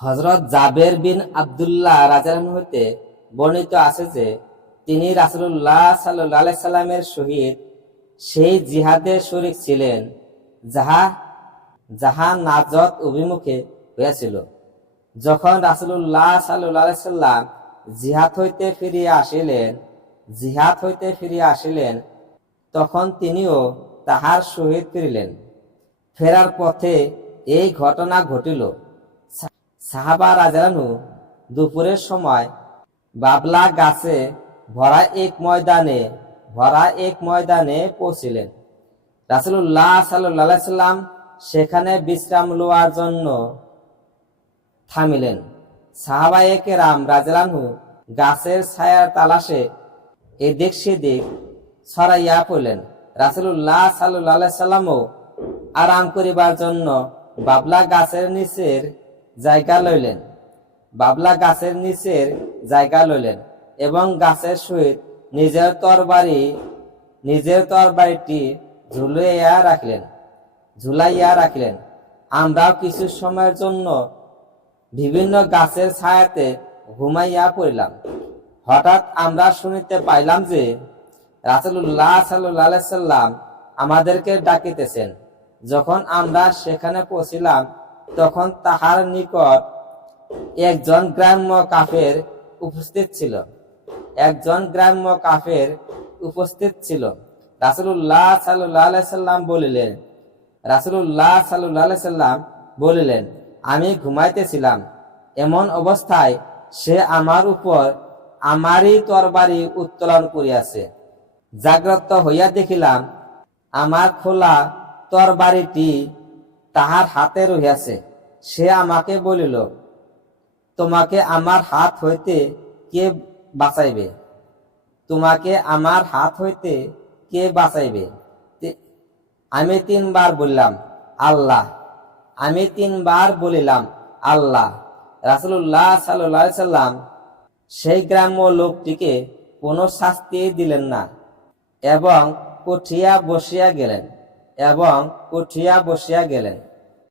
হযরত জাবের বিন আব্দুল্লাহ রাদিয়াল্লাহু আনহু হতে বর্ণিত আছে যে তিনি রাসূলুল্লাহ সাল্লাল্লাহু আলাইহি সাল্লামের সহিত সেই জিহাদে শরীক ছিলেন যাহা নাজত অভিমুখে হইয়াছিল। যখন রাসূলুল্লাহ সাল্লাল্লাহু আলাইহি সাল্লাম জিহাদ হইতে ফিরিয়া আসিলেন তখন তিনিও তাহার সহিত ফিরিলেন। ফেরার পথে এই ঘটনা ঘটিল। সাহাবা রাদিয়াল্লাহু আনহু দুপুরের সময় বাবলা গাছে ভরা এক ময়দানে পৌঁছিলেন। রাসূলুল্লাহ সাল্লাল্লাহু আলাইহি সাল্লাম সেখানে বিশ্রাম লওয়ার জন্য থামিলেন। সাহাবায়ে কেরাম রাদিয়াল্লাহু আনহু গাছের ছায়ার তালাশে এদিক সেদিক ছড়াইয়া পড়লেন। রাসূলুল্লাহ সাল্লাল্লাহু আলাইহি সাল্লামও আরাম করিবার জন্য বাবলা গাছের নিচের জায়গা লইলেন এবং গাছের সহিত নিজের তরবারিটি ঝুলাইয়া রাখলেন। আমরাও কিছু সময়ের জন্য বিভিন্ন গাছের ছায়াতে ঘুমাইয়া পড়িলাম। হঠাৎ আমরা শুনিতে পাইলাম যে রাসূলুল্লাহ সাল্লাল্লাহু আলাইহি সাল্লাম আমাদেরকে ডাকিতেছেন। যখন আমরা সেখানে পৌঁছিলাম তখন তাহার নিকট একজন গ্রাম্য কাফের উপস্থিত ছিল। রাসূলুল্লাহ সাল্লাল্লাহু আলাইহি সাল্লাম বলিলেন, আমি ঘুমাইতেছিলাম, এমন অবস্থায় সে আমার উপর আমারই তরবারি উত্তোলন করিয়াছে। জাগ্রত হইয়া দেখিলাম আমার খোলা তরবারিটি তাহার হাতে রহিয়াছে। সে আমাকে বলিল, তোমাকে আমার হাত হইতে কে বাঁচাইবে? আমি তিনবার বলিলাম, আল্লাহ। রাসূলুল্লাহ সাল্লাল্লাহু আলাইহি সাল্লাম সেই গ্রাম্য লোকটিকে কোনো শাস্তি দিলেন না এবং উঠিয়া বসিয়া গেলেন।